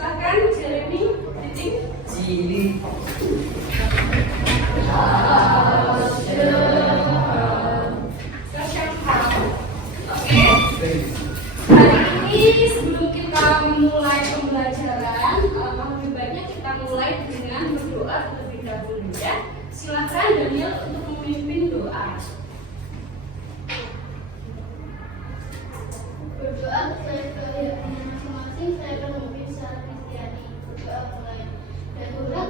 silakan Jeremy titik Cili. Oke. Hari ini sebelum kita memulai pembelajaran, lebih baiknya kita mulai dengan berdoa terlebih dahulu ya. Silakan Daniel untuk memimpin doa. Berdoa saya kehidupan masing-masing, saya akan memimpin secara Kristiani. Berdoa mulai. Dan Tuhan,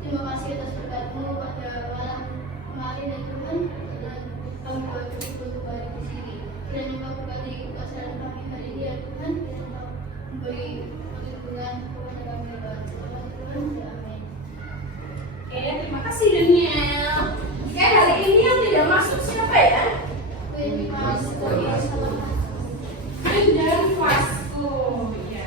terima kasih atas berkat-Mu pada malam kemarin dan Tuhan, dan kami bersyukur kembali di sini. Kiranya Kau berkati kepasaran kami hari ini ya Tuhan, kiranya Kau memberi perlindungan kepada kami ya Tuhan. Terima kasih Tuhan, ya amin. Oke, terima kasih Daniel. Oke, hari ini yang tidak masuk siapa ya? Terima kasih Tuhan. Dan Vasco. Ya.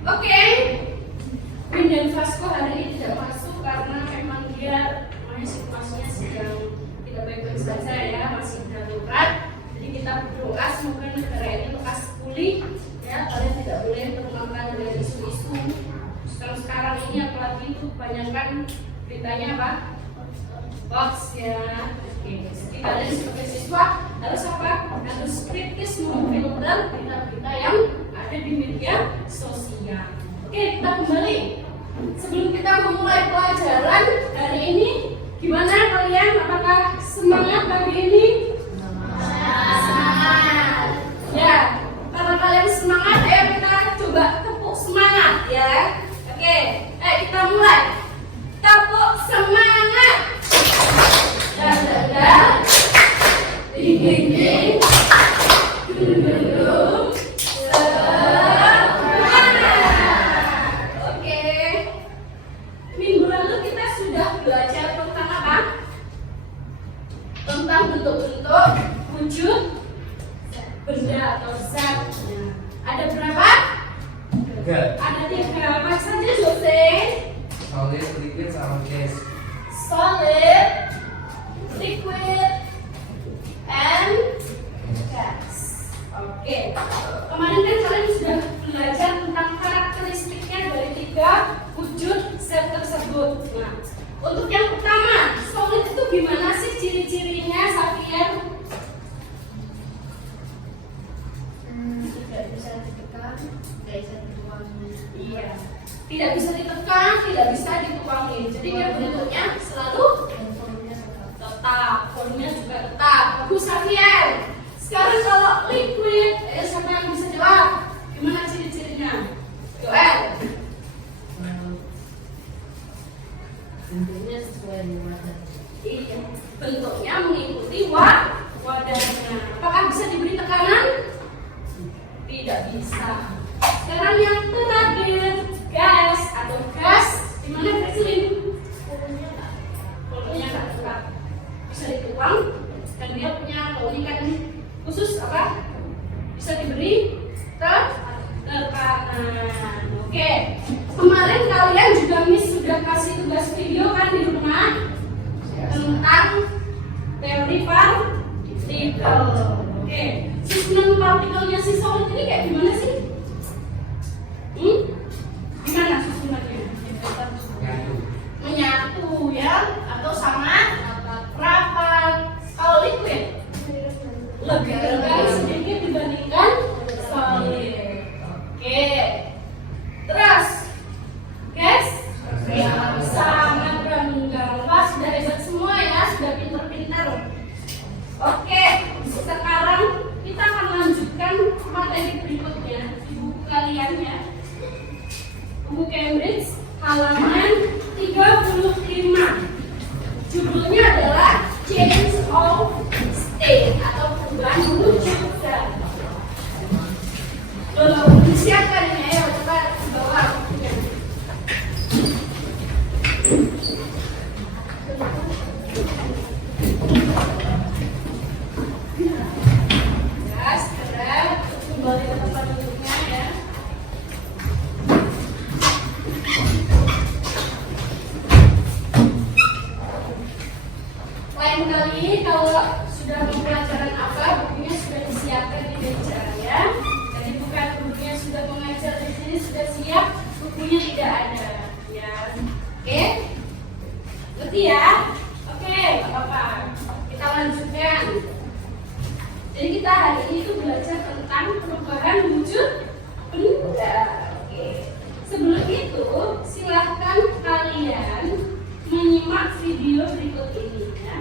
Oke, Win dan Vasco hari ini tidak masuk karena memang dia situasinya sedang tidak baik-baik saja ya, masih darurat. Jadi kita berdoa semoga negara ini lekas pulih ya. Kalian tidak boleh termakan dengan isu-isu sekarang ini, apalagi itu kebanyakan beritanya apa? Hoax ya. Oke, jadi kalian sebagai siswa harus apa? Harus kritis memfilter berita-berita yang ada di media sosial. Oke, kita kembali. Sebelum kita memulai pelajaran hari ini, gimana kalian? Apakah semangat pagi ini? Semangat. Ya, karena kalian semangat, ayo kita coba tepuk semangat ya. Oke, kita mulai. Tepuk semangat. Dada, ding-ding-ding, duduk-duduk, semangat. Oke, minggu lalu kita sudah belajar tentang apa? Tentang bentuk-bentuk wujud benda atau zat. Ada berapa? 3. Ada 3. Apa saja Jose? Solid, liquid, sama gas. Solid, liquid, and gas. Oke. Kemarin kan kalian sudah belajar tentang karakteristiknya dari 3 wujud zat tersebut. Nah, untuk yang pertama, solid itu gimana sih ciri-cirinya, Safian? Tidak bisa ditekan, tidak bisa dituangkan. Iya. Tidak bisa ditekan, tidak bisa dituangin. Jadi dia bentuknya selalu tetap, formnya juga tetap. Bagus Safian. Sekarang kalau liquid, siapa yang bisa jawab? Gimana ciri-cirinya? Joel. Bentuknya sesuai dengan wadah. Iya, bentuknya mengikuti wadahnya. Apakah bisa diberi tekanan? Tidak bisa. Sekarang yang terakhir, gas atau gas. Gimana Preslin? Pokoknya nggak tetap. Bisa dituang dan dia punya keunikan khusus apa? Bisa diberi tekanan. Oke. Kemarin kalian juga Miss sudah kasih tugas video kan di rumah tentang teori partikel. Oke, susunan partikelnya si solid ini kayak gimana sih? Gimana susunannya? Menyatu ya, atau sangat rapat. Kalau liquid lebih rendah sedikit dibandingkan solid. Oke. Terus gas sangat renggang. Wah, sudah hebat semua ya, sudah pintar-pintar. Oke, sekarang kita akan lanjutkan materi berikutnya di buku kalian ya. Buku Cambridge halaman 35. Judulnya adalah Change of State atau perubahan wujud zat. Belum disiapkan ini, ayo coba bawa bukunya. Ya, sekarang lain kali kalau sudah mau pelajaran apa, bukunya sudah disiapkan di meja ya. Jadi bukan bukunya sudah mengajar di sini sudah siap, bukunya tidak ada ya. Oke? Ngerti ya? Oke, nggak apa-apa. Kita lanjutkan. Jadi kita hari ini tuh belajar tentang perubahan wujud benda. Oke. Sebelum itu, silahkan kalian menyimak video berikut ini ya.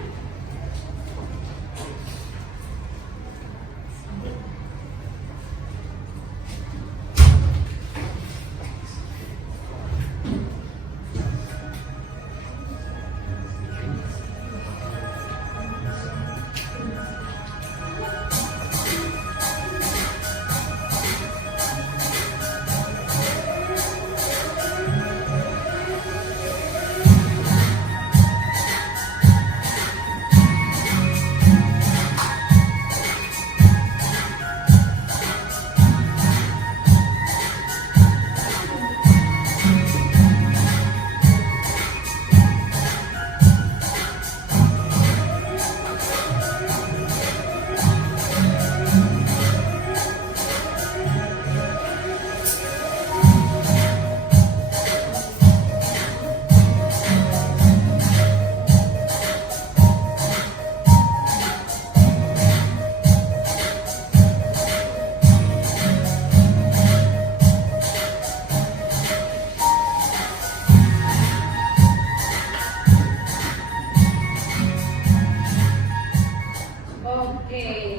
Oke,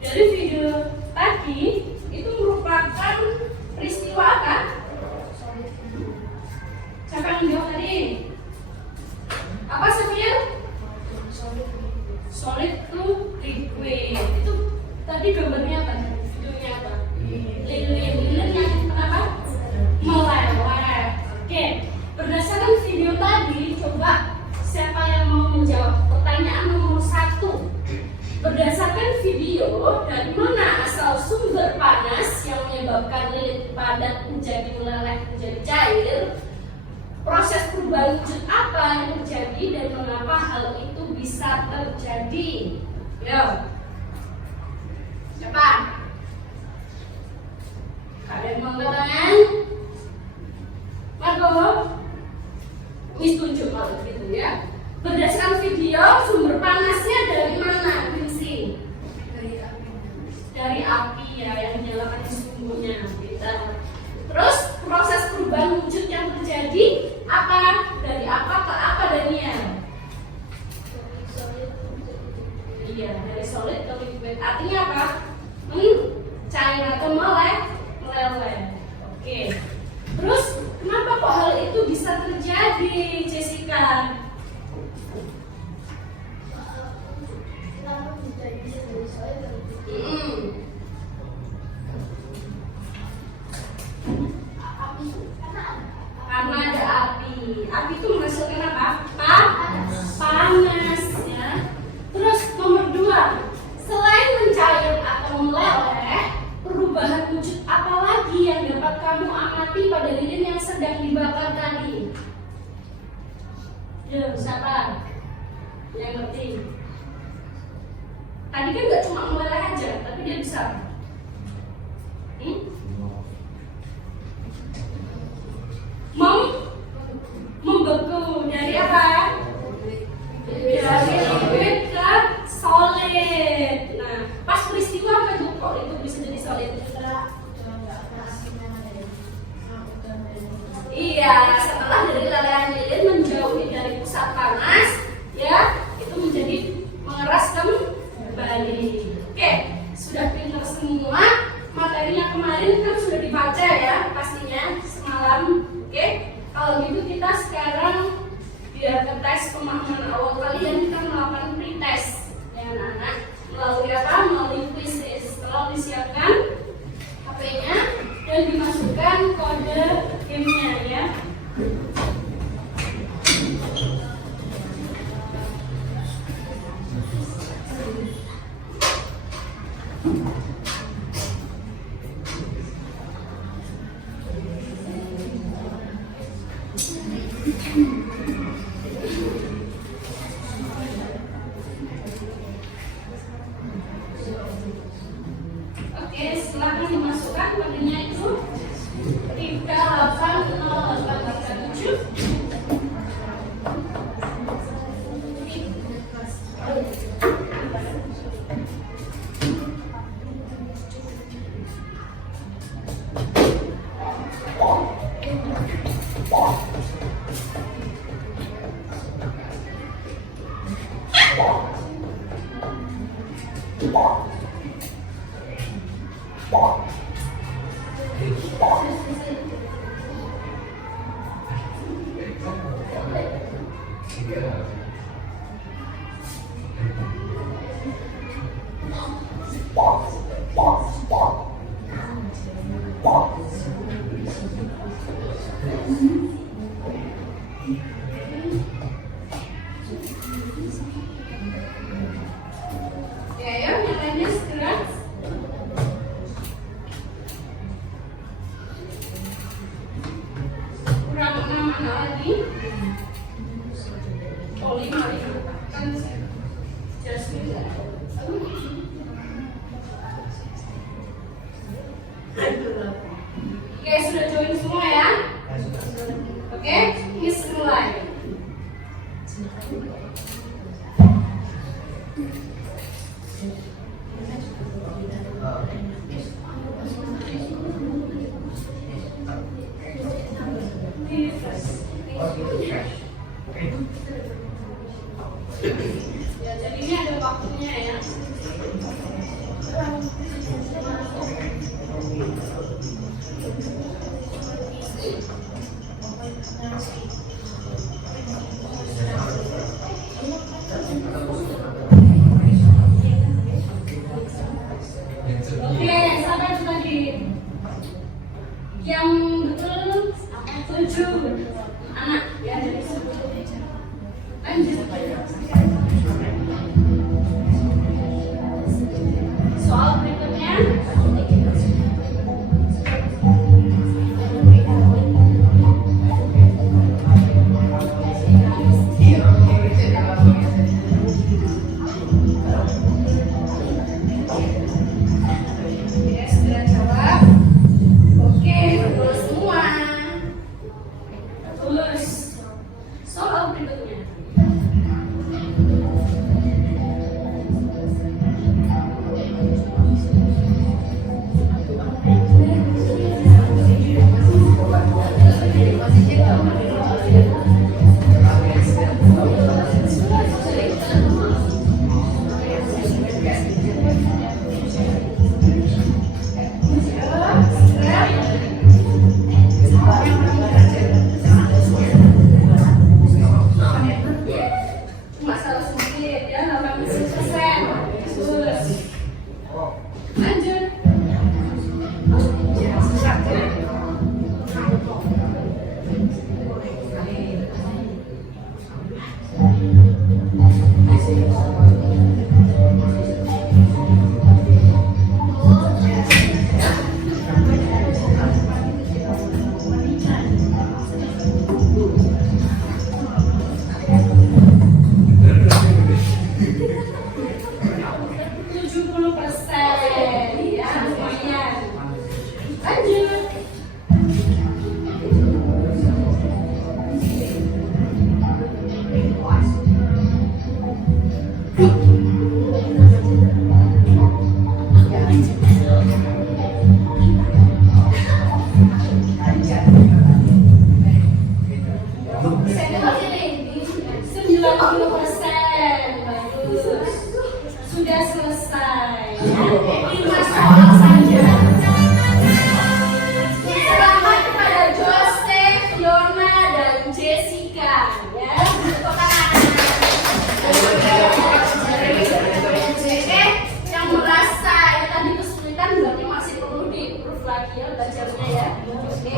dari video tadi itu merupakan peristiwa apa? Siapa yang jawab tadi? Apa Safir? Solid to liquid. Itu tadi gambarnya apa? Videonya apa? Lilin-lilinnya apa? Meleleh. Oke, berdasarkan video tadi, coba siapa yang mau menjawab pertanyaan nomor 1? Berdasarkan video, dari mana asal sumber panas yang menyebabkan lilin padat menjadi meleleh menjadi cair? Proses perubahan wujud apa yang terjadi dan mengapa hal itu bisa terjadi? Yo, siapa? Ada yang mau angkat tangan? Margo, Miss tunjuk kalau gitu ya. Berdasarkan video, sumber panasnya dari mana? Dari api ya, yang menyalakan sumbunya kita. Terus proses perubahan wujud yang terjadi apa? Dari apa ke apa Daniel? Iya, dari solid ke liquid. Artinya apa? Cair atau meleleh. Oke. Terus kenapa kok hal itu bisa terjadi, Jessica? Karena ada api. Api itu menghasilkan apa? Panas ya. Terus nomor 2, selain mencair atau meleleh, perubahan wujud apa lagi yang dapat kamu amati pada lilin yang sedang dibakar tadi? Yo, siapa yang ngerti? Tadi kan nggak cuma meleleh aja, tapi dia bisa membeku dari apa? Dari liquid ke solid. Nah, pas peristiwa apa tuh kok itu bisa jadi solid? Iya, setelah dari lelehan lilin menjauhi dari pusat panas, ya, itu menjadi mengeras kembali. Oke, sudah pintar semua. Materinya kemarin kan sudah dibaca ya, pastinya semalam. Oke, kalau gitu kita sekarang biar ke tes pemahaman awal kalian, kita melakukan pretest ya anak-anak melalui apa? Melalui quizzes. Setelah disiapkan HP-nya dan dimasukkan kode gamenya ya. Ya, ya, yang lainnya segera. Kurang 6 anak lagi. Oh, 5 kan Jasmine. Oke, sudah join semua ya? Oke, Miss mulai. Ya, jadi ini ada waktunya ya. Oke, sabar tadi. Yang betul 7 anak ya dari 10. Lanjut. Soal berikutnya. Ya, sudah jawab. Oke, betul semua. Terus soal berikutnya. Masalah sedikit ya, 80%. Terus lanjut. Ya, lumayan. Lanjut. Sudah selesai. 5 soal saja. Selamat kepada Joseph, Fiona, dan Jessica. Ya, yang merasa ya, tadi kesulitan berarti masih perlu di-improve lagi ya belajarnya ya. Oke.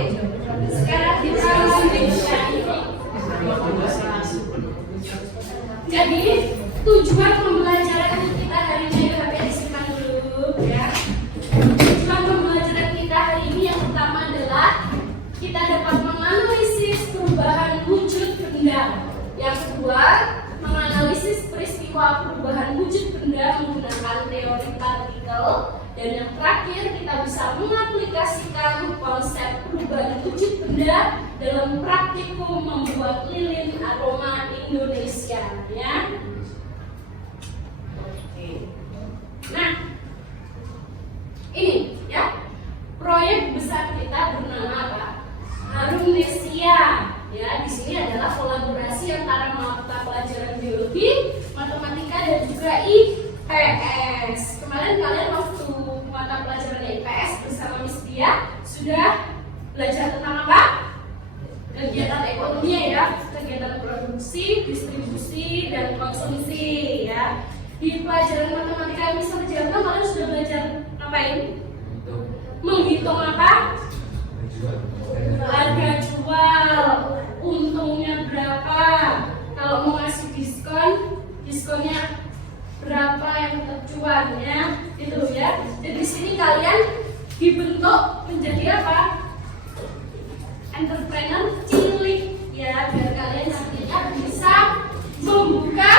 Sekarang kita lanjutkan. Jadi tujuan pembelajaran kita hari ini disimpan dulu ya. Tujuan pembelajaran kita hari ini yang pertama adalah kita dapat menganalisis perubahan wujud benda. Yang kedua, menganalisis peristiwa perubahan wujud benda menggunakan teori partikel. Dan yang terakhir, kita bisa mengaplikasikan konsep perubahan wujud benda dalam praktikum membuat lilin aroma Indonesia ya. Nah, ini ya proyek besar kita bernama apa? Harumnesia. Ya, di sini adalah kolaborasi antara mata pelajaran biologi, matematika dan juga IPA. IPS. Kemarin kalian waktu mata pelajaran IPS bersama Miss Dia sudah belajar tentang apa? Kegiatan ekonomi ya, kegiatan produksi, distribusi, dan konsumsi ya. Di pelajaran matematika Miss Sarjana kalian sudah belajar ngapain? Menghitung apa? Harga jual, untungnya berapa? Kalau mau ngasih diskon, diskonnya berapa yang tercuan ya, gitu ya. Jadi di sini kalian dibentuk menjadi apa? Entrepreneur cilik ya, biar kalian nantinya bisa membuka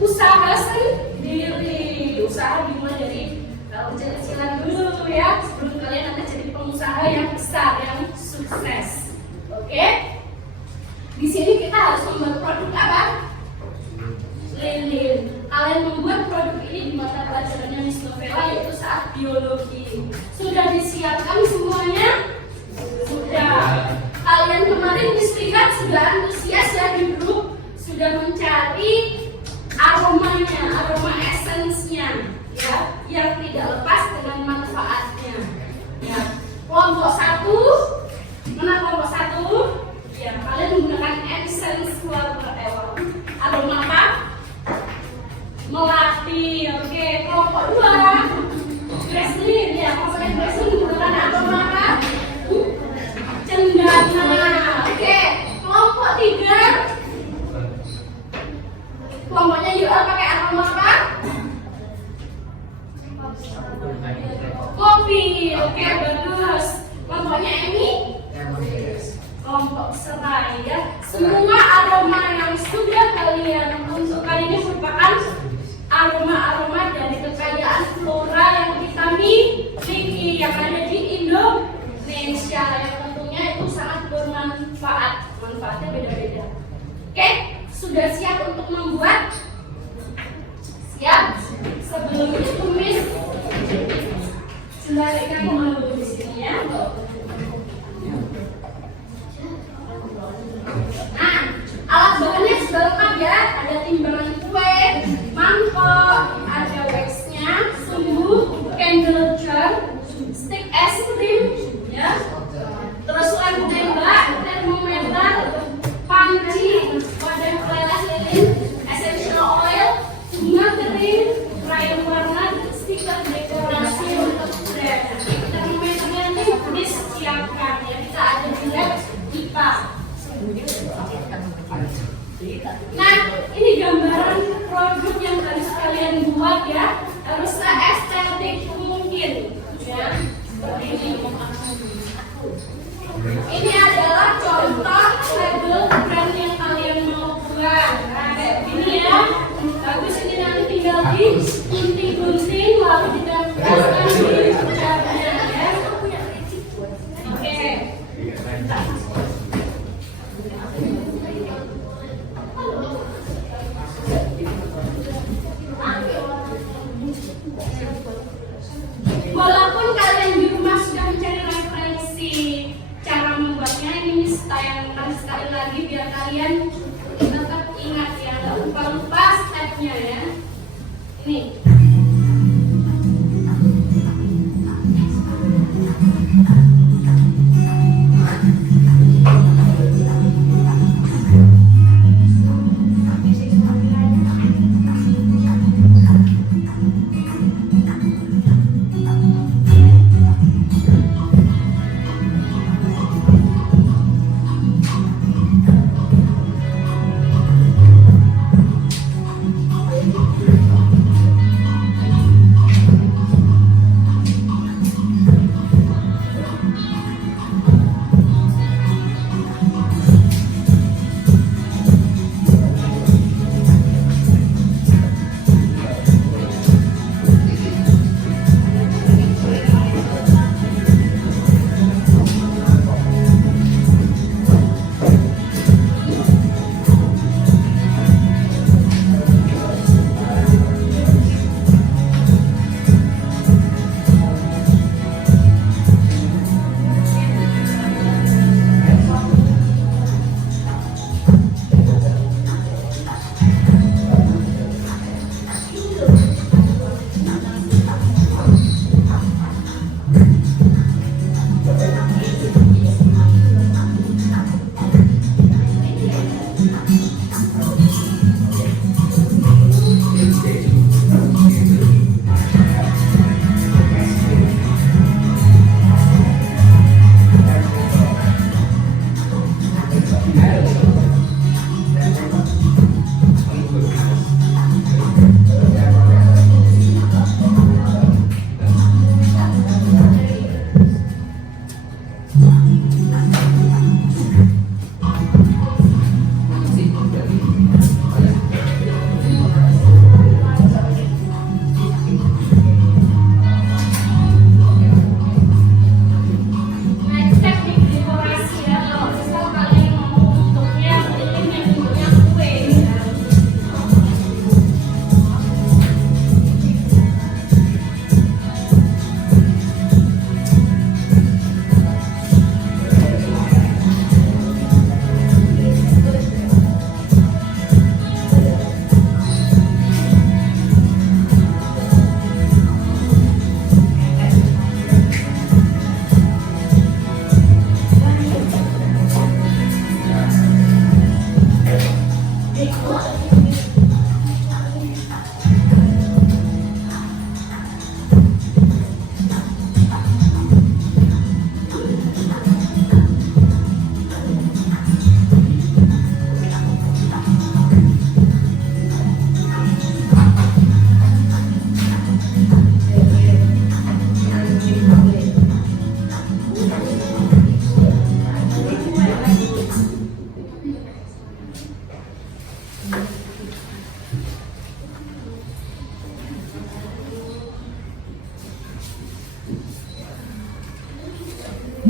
usaha sendiri. Usaha dimulai dari kecil-kecilan dulu ya, sebelum kalian nanti jadi pengusaha yang besar, yang sukses. Oke? Di sini kita harus membuat produk apa? Lilin. Kalian membuat produk ini di mata pelajarannya Miss Novela, yaitu saat biologi. Sudah disiapkan semuanya? Sudah. Kalian kemarin Miss lihat sudah antusias ya di grup, sudah mencari aromanya, aroma esensnya, ya, yang tidak lepas dengan manfaatnya. Ya. Kelompok 1, mana kelompok 1? Ya, kalian menggunakan essence flower aroma apa? Melati. Oke, kelompok 2 Gracelyn ya, kelompok Gracelyn menggunakan aroma apa? Cendana. Oke, kelompok 3 kelompoknya UL pakai aroma apa? Kopi. Oke, bagus. Kelompoknya Emi? Kelompok serai ya. Semua aroma yang sudah kalian untukkan ini merupakan aroma-aroma dari kekayaan flora yang kita miliki yang ada di Indonesia, yang tentunya itu sangat bermanfaat. Manfaatnya beda-beda. Oke, sudah siap untuk membuat? Siap? Sebelum itu Miss sebalikkan dulu di sini ya. Nah, alat bahannya sudah lengkap ya. Ada timbangan kue, mangkok, ada waxnya, sumbu, candle jar, stick es krim, ya. Terus lem tembak, termometer, panci, wadah peleleh lilin, essential oil, bunga kering, krayon warna, stiker dekorasi untuk brand. Termometernya ini disiapkan ya. Kita ada di lab IPA. Nah, ini gambaran produk yang harus kalian buat ya, harus estetik mungkin ya. Seperti ini. Ini adalah contoh label brand yang kalian mau buat. Nah, kayak gini ya. Bagus, ini nanti tinggal digunting-gunting lalu ditempelkan di jarnya ya. Oke. Walaupun kalian di rumah sudah mencari referensi cara membuatnya, ini tayangkan sekali lagi biar kalian tetap ingat ya, nggak lupa-lupa stepnya ya. Ini.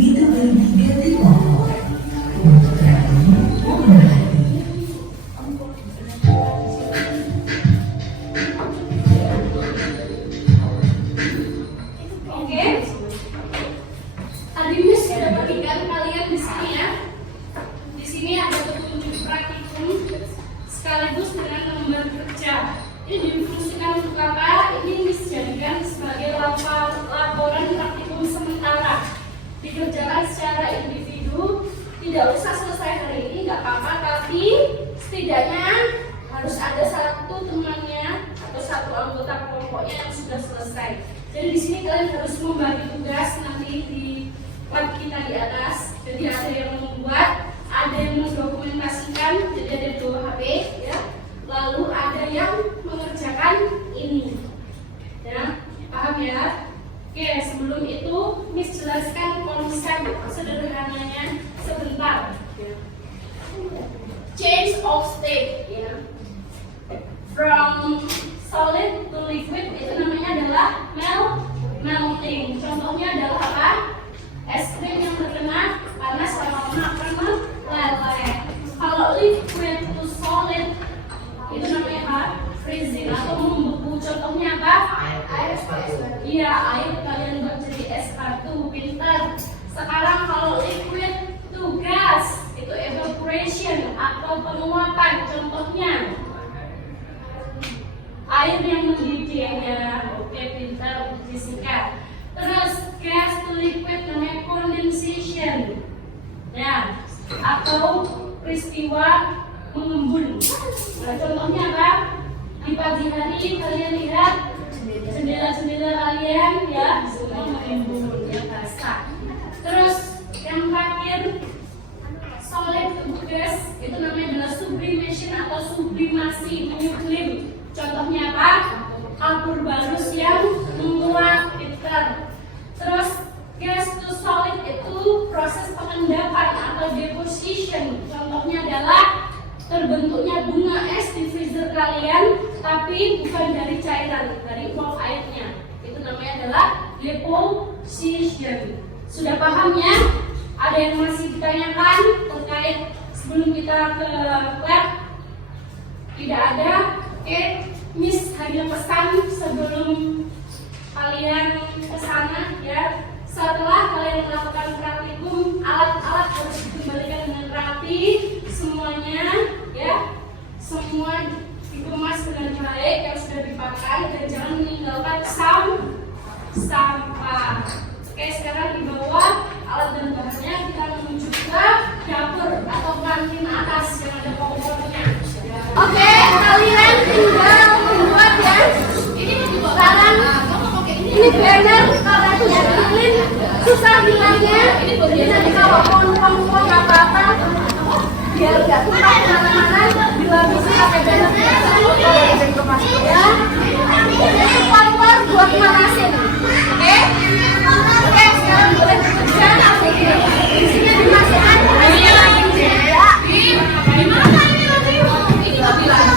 begitu bergigit di pohon. Berani memerhati. Oke. Tadi Miss sudah bagikan kalian di sini ya. Di sini ada petunjuk praktikum sekaligus dengan lembar kerja. Ini difungsikan untuk apa? Ini Miss jadikan sebagai laporan praktikum sementara. Dikerjakan secara individu, tidak usah selesai hari ini, nggak apa-apa, tapi setidaknya harus ada satu temannya atau satu anggota kelompoknya yang sudah selesai. Jadi di sini kalian harus membagi tugas nanti di web kita di atas. Jadi ada yang membuat, ada yang mendokumentasikan, jadi ada 2 HP ya. Lalu ada yang mengerjakan ini. Ya, paham ya? Oke, sebelum itu Miss jelaskan konsep sederhananya sebentar. Ya. Change of state, ya. From solid to liquid itu namanya adalah melting. Contohnya adalah apa? Es krim yang terkena panas lama-lama akan meleleh. Kalau liquid to solid itu namanya apa? Freezing atau membeku. Contohnya apa? Air. Iya, air kalian buat jadi S1, pintar. Sekarang kalau liquid to gas itu evaporation atau penguapan. Contohnya air yang mendidih ya. Oke, pintar untuk fisika. Terus gas to liquid namanya condensation ya, atau peristiwa mengembun. Nah, contohnya apa? Di pagi hari kalian lihat jendela-jendela kalian ya semua mengembun ya, basah. Terus yang terakhir solid to gas itu namanya adalah sublimation atau sublimasi, menyublim. Contohnya apa? Kapur barus yang menguap, pintar. Terus gas to solid itu proses pengendapan atau deposition. Contohnya adalah terbentuknya bunga es di freezer kalian, tapi bukan dari cairan, dari uap airnya. Itu namanya adalah deposition. Sudah paham ya? Ada yang masih ditanyakan terkait sebelum kita ke lab? Tidak ada? Oke, Miss hanya pesan sebelum kalian ke sana ya. Setelah kalian melakukan praktikum, alat-alat harus dikembalikan dengan rapi semuanya ya. Semua dikemas dengan baik yang sudah dipakai dan jangan meninggalkan sampah. Oke, sekarang di bawah alat dan bahannya kita menuju ke dapur atau kantin atas yang ada kompornya. Oke, kalian tinggal membuat ya. Sekarang ini banner kalau diambilin susah bilangnya. Jadi nanti kalau pohon-pohon nggak apa-apa, biar nggak tumpah kemana-mana, dilapisi pakai banner ya. Ini kompor buat manasin. Oke? Oke, sekarang boleh bekerja. Isinya dimasukkan. Di mana ini lagi? Ini lagi lagi.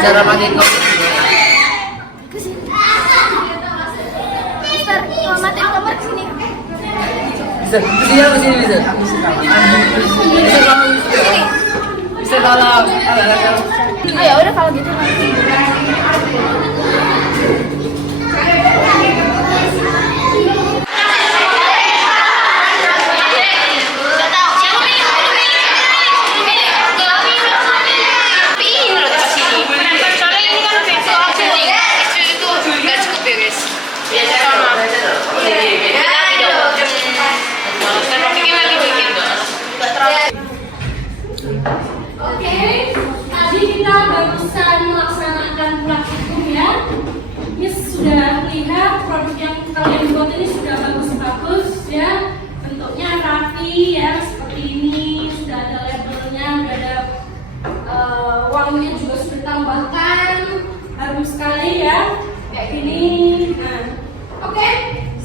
cara pakai komputer. Mister, kalau matiin kamar kesini. Bisa kesini bisa. Bisa kalau Oh ya udah kalau gitu. Oke, tadi kita barusan melaksanakan praktikum ya. Ini sudah lihat produk yang kalian buat ini sudah bagus-bagus ya. Bentuknya rapi ya, seperti ini. Sudah ada labelnya, sudah ada wanginya juga sudah ditambahkan. Harum sekali ya, kayak gini. Nah, oke,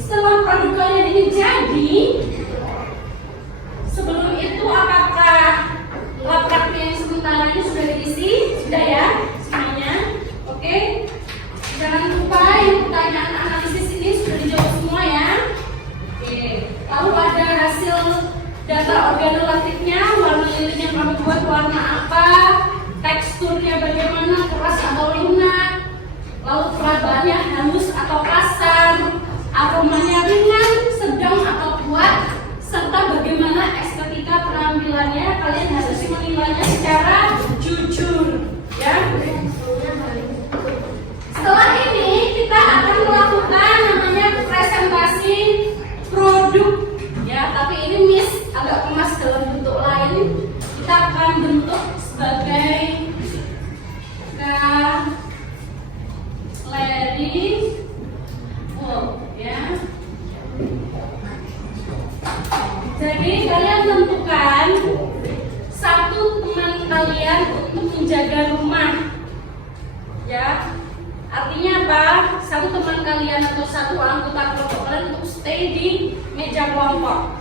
setelah produk kalian ini jadi, sebelum itu apakah lab praktik yang sementara ini sudah diisi? Sudah ya semuanya? Oke. Jangan lupa yang pertanyaan analisis ini sudah dijawab semua ya. Oke. Lalu ada hasil data organoleptiknya, warna lilinnya kami buat warna apa, teksturnya bagaimana, keras atau lunak, lalu perabaannya halus atau kasar, aromanya ringan, sedang atau kuat, serta bagaimana estetika penampilannya. Kalian harus menilainya secara jujur ya. Setelah ini kita akan melakukan namanya presentasi produk ya, tapi ini Miss agak kemas dalam bentuk lain. Kita akan bentuk sebagai galeri ya. Jadi kalian tentukan satu teman kalian untuk menjaga rumah ya. Artinya apa? Satu teman kalian atau satu anggota kelompok kalian untuk stay di meja kelompok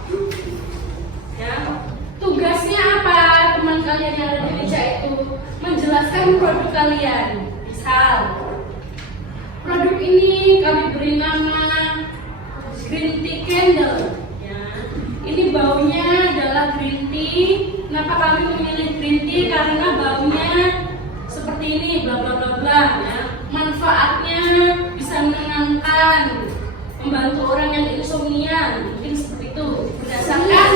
ya. Tugasnya apa? Teman kalian yang ada di meja itu menjelaskan produk kalian. Misal produk ini kami beri nama green tea candle. Ini baunya adalah green tea. Kenapa kami memilih green tea? Karena baunya seperti ini, bla bla bla bla ya. Manfaatnya bisa menenangkan, membantu orang yang insomnia, mungkin seperti itu berdasarkan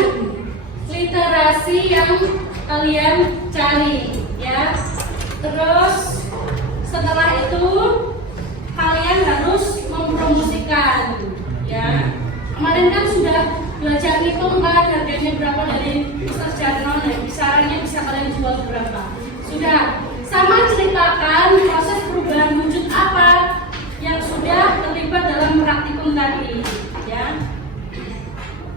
literasi yang kalian cari ya. Terus setelah itu kalian harus mempromosikan ya. Kemarin kan sudah belajar hitung kan harganya berapa dari Mr. Jarnon ya, kisarannya bisa kalian jual berapa. Sudah, sama ceritakan proses perubahan wujud apa yang sudah terlibat dalam praktikum tadi ya.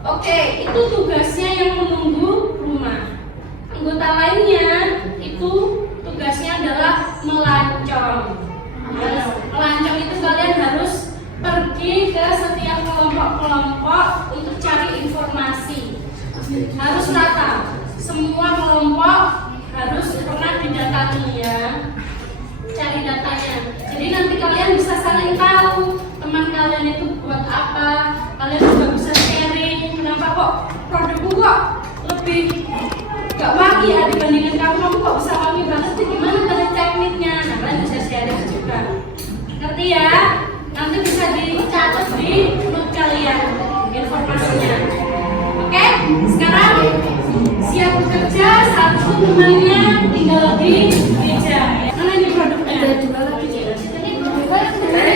Oke, itu tugasnya yang menunggu rumah. Anggota lainnya itu tugasnya adalah melancong. Melancong itu kalian harus pergi ke setiap kelompok-kelompok untuk cari informasi. Harus rata. Semua kelompok harus pernah didatangi ya. Cari datanya. Jadi nanti kalian bisa saling tahu teman kalian itu buat apa. Kalian juga bisa sharing. Kenapa kok produkku kok lebih gak wangi ya dibandingkan kamu kok bisa wangi banget sih, gimana tadi tekniknya. Nah kalian bisa sharing juga. Ngerti ya? Nanti bisa dicatat di note kalian informasinya. Oke, sekarang siap bekerja. Satu temannya tinggal di meja ya. Mana ini produknya? Ada dua lagi ya. Ini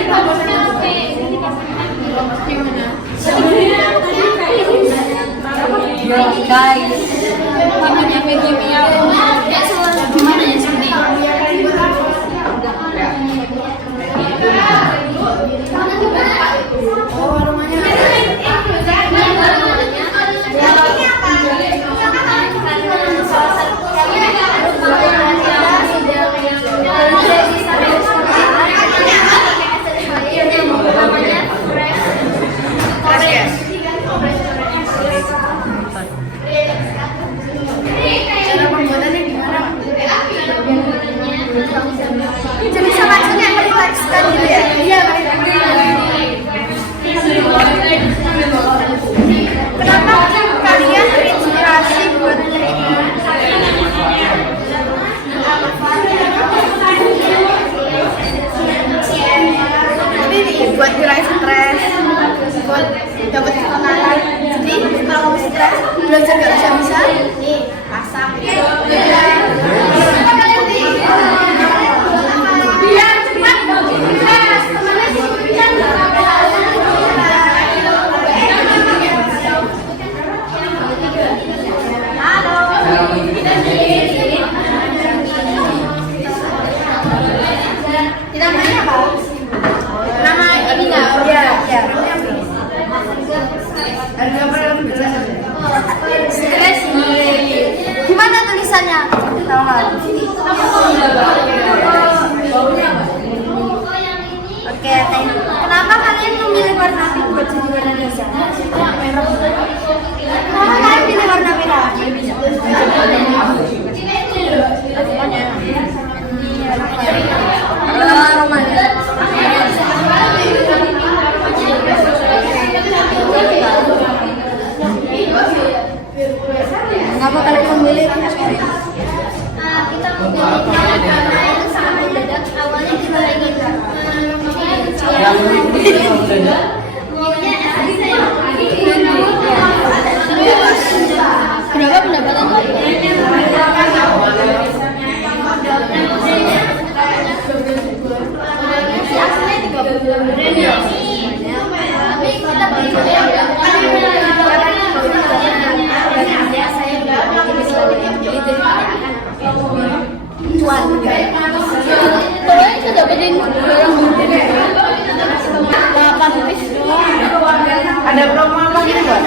produknya apa? Ini mana? Sebenarnya tadi kayak Yo guys, namanya Megimia. Gak salah gimana ya sini? Oh, rumahnya. Cara pembuatannya gimana? Nama ini nggak? Iya. Ada gambar yang lebih jelas. Stres gimana tulisannya? Tahu nggak? Oke, thank you. Kenapa kalian memilih warna pink buat jadi warna Indonesia? Kenapa kalian pilih warna merah? Kenapa kalian memilih kita memilih karena yang sama mendadak. Awalnya kita ingin berapa pendapatan pokoknya kita dapetin barang Ada promo apa gitu nggak?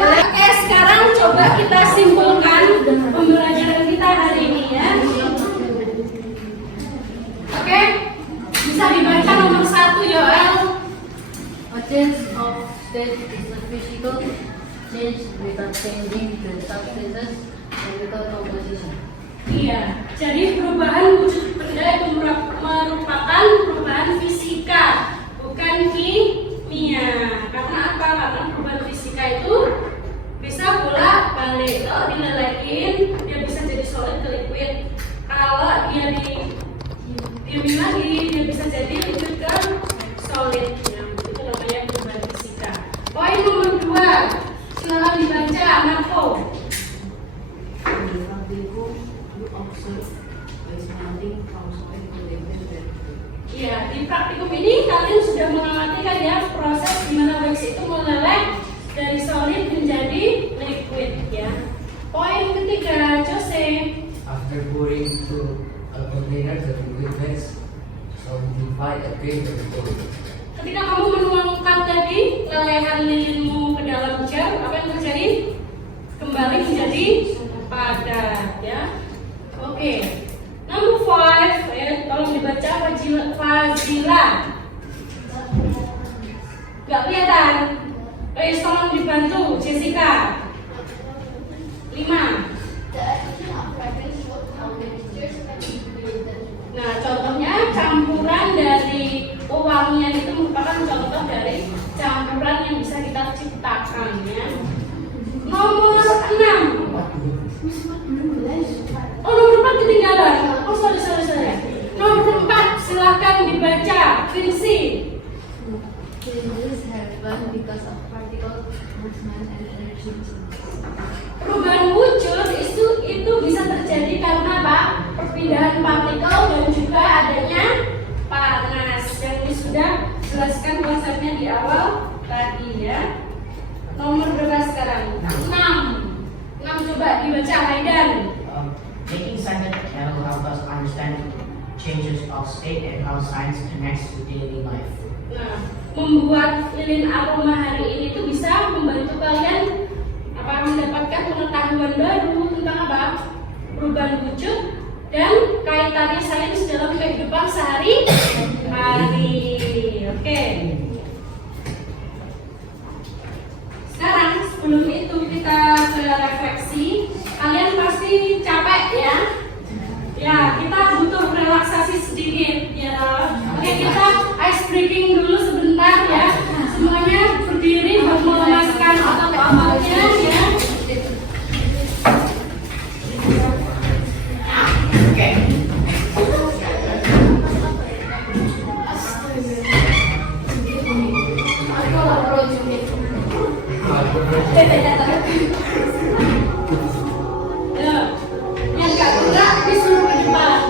Oke, sekarang coba kita simpulkan pembelajaran kita hari ini ya. Oke, bisa dibaca nomor 1 Yoel. A change of state is a physical change without changing the substances and without composition. Iya, jadi perubahan wujud benda itu merupakan perubahan fisika, bukan kimia. Karena apa? Karena perubahan fisika itu bisa bolak balik. Kalau dilelehin, dia bisa jadi solid ke liquid. Kalau dia diemin lagi, dia bisa jadi liquid ke solid. Ya, itu namanya perubahan fisika. Poin nomor 2, silakan dibaca, Marco. Iya, di praktikum ini kalian sudah mengamati kan ya proses di mana wax itu meleleh dari solid menjadi liquid ya. Poin ketiga, Jose. After pouring into a container, the liquid wax solidified again to the bottom. Ketika kamu menuangkan tadi lelehan lilinmu ke dalam jar, apa yang terjadi? Kembali menjadi padat ya. Oke. Number 5, ya, tolong dibaca Fazila. Gak kelihatan. Tolong dibantu Jessica. 5. Nah, contohnya campuran dari uangnya itu merupakan contoh dari campuran yang bisa kita ciptakan ya. Nomor 6. Oh, nomor 4 ketinggalan. Oh, sorry. Nomor 4, silakan dibaca, Vinci. Changes happen because of particle movement and energy change. Perubahan wujud itu bisa terjadi karena apa? Perpindahan partikel dan juga adanya panas. Yang ini sudah jelaskan konsepnya di awal tadi ya. Nomor berapa sekarang? 6 coba dibaca, Haidan. Making science will help us understand changes of state and how science connects to daily life. Nah, membuat lilin aroma hari ini tuh bisa membantu kalian mendapatkan pengetahuan baru tentang apa? Perubahan wujud dan kaitannya sains dalam kehidupan sehari-hari. Oke. Sekarang sebelum itu kita ke refleksi. Kalian pasti capek ya? Ya, kita butuh relaksasi sedikit ya. Oke, kita ice breaking dulu sebentar ya. Semuanya berdiri buat melemaskan otot-ototnya ya. Ya, yang gak gerak disuruh ke depan.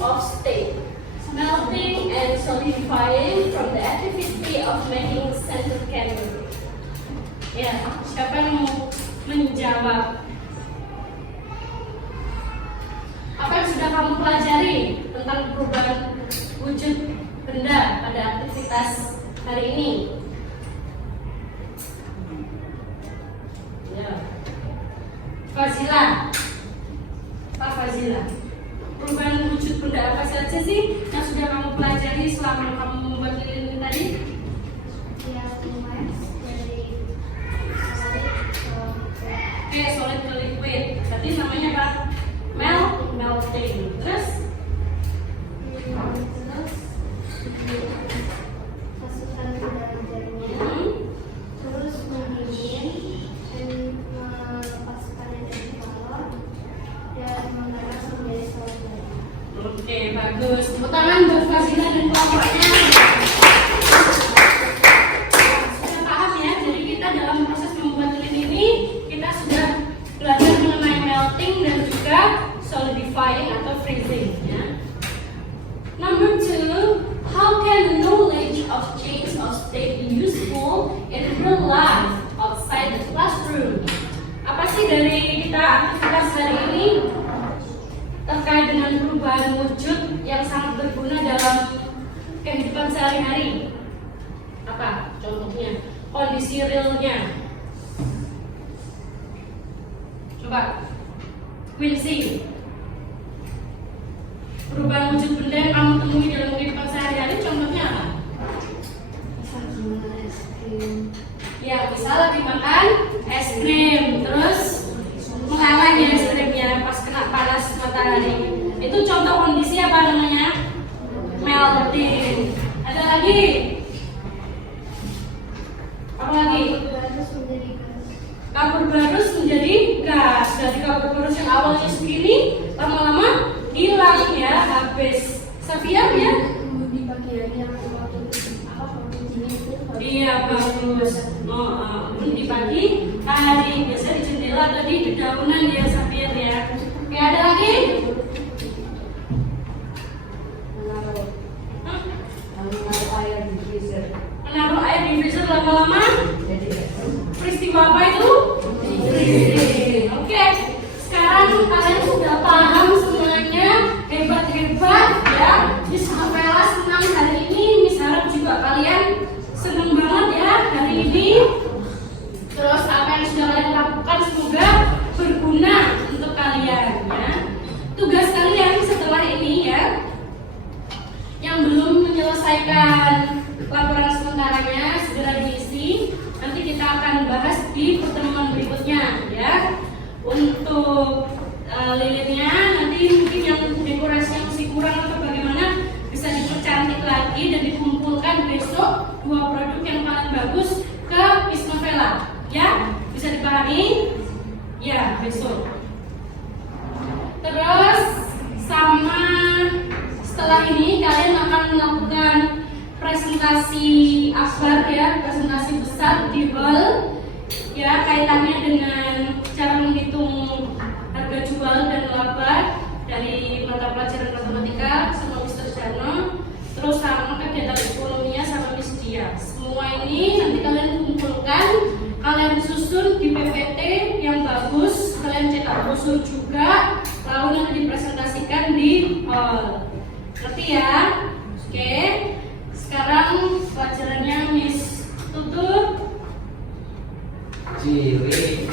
of state, melting and solidifying from the activity of making center canyon. Ya, siapa yang mau menjawab? Apa yang sudah kamu pelajari tentang perubahan wujud benda pada aktivitas hari ini? Ya. Fazila, Pak Fazila, perubahan wujud benda apa saja sih yang sudah kamu pelajari selama kamu membuat lilin ini tadi? Ya, mas dari Oke, solid ke liquid. Berarti namanya apa? Melting. Terus? terus masukkan ke dalam jaringnya, terus mendingin dan melepaskannya dari kolor dan mengeras menjadi solid. Oke, bagus. Tepuk tangan buat Fazila dan kelompoknya. Sudah paham ya? Jadi kita dalam proses membuat lilin ini kita sudah belajar mengenai melting dan juga solidifying atau freezing. Ya. Number 2, how can the knowledge of change of state be useful in real life outside the classroom? Apa sih dari kita aktivitas hari ini terkait dengan perubahan wujud yang sangat berguna dalam kehidupan sehari-hari? Apa contohnya? Kondisi realnya. Coba, Quincy. Perubahan wujud benda yang kamu temui dalam kehidupan sehari-hari, contohnya apa? Bisa gimana es krim? Ya, bisa lagi makan es krim, terus mengalah ya es krimnya pas kena panas matahari. Itu contoh kondisi apa namanya? Melting. Ada lagi? Apa lagi? Barus menjadi gas. Kapur barus menjadi gas. Dari kapur barus yang awalnya segini, lama-lama hilang ya, habis. Safia ya? Di pagi hari yang waktu ini itu Iya, bagus. Di pagi hari biasa di jendela atau di dedaunan ya, Safia ya. Oke, ada lagi? Hah? Menaruh air di freezer. Menaruh air di freezer lama-lama? Jadi Peristiwa apa itu? Freezing. Oke, sekarang kalian sudah paham semuanya, hebat-hebat ya. Miss Hafela senang hari ini, Miss harap juga kalian senang banget ya hari ini. Terus apa yang sudah kalian lakukan semoga berguna untuk kalian ya. Tugas kalian setelah ini ya, yang belum menyelesaikan laporan sementaranya segera diisi. Nanti kita akan bahas di pertemuan berikutnya ya. Untuk lilinnya nanti mungkin yang dekorasi yang masih kurang atau bagaimana bisa dipercantik lagi dan dikumpulkan besok 2 produk yang paling bagus ke Miss Novela ya. Bisa dipahami? Ya, besok. Terus sama setelah ini kalian akan melakukan presentasi akbar ya, presentasi besar di hall ya, kaitannya dengan cara menghitung harga jual dan laba dari mata pelajaran matematika sama Mr. Jarno, terus sama kegiatan ekonominya sama Miss Dia. Semua ini nanti kalian kumpulkan, kalian susun di PPT yang bagus, kalian cetak brosur juga, lalu nanti dipresentasikan di hall. Ngerti ya? Oke. Sekarang pelajarannya Miss tutup. Ciri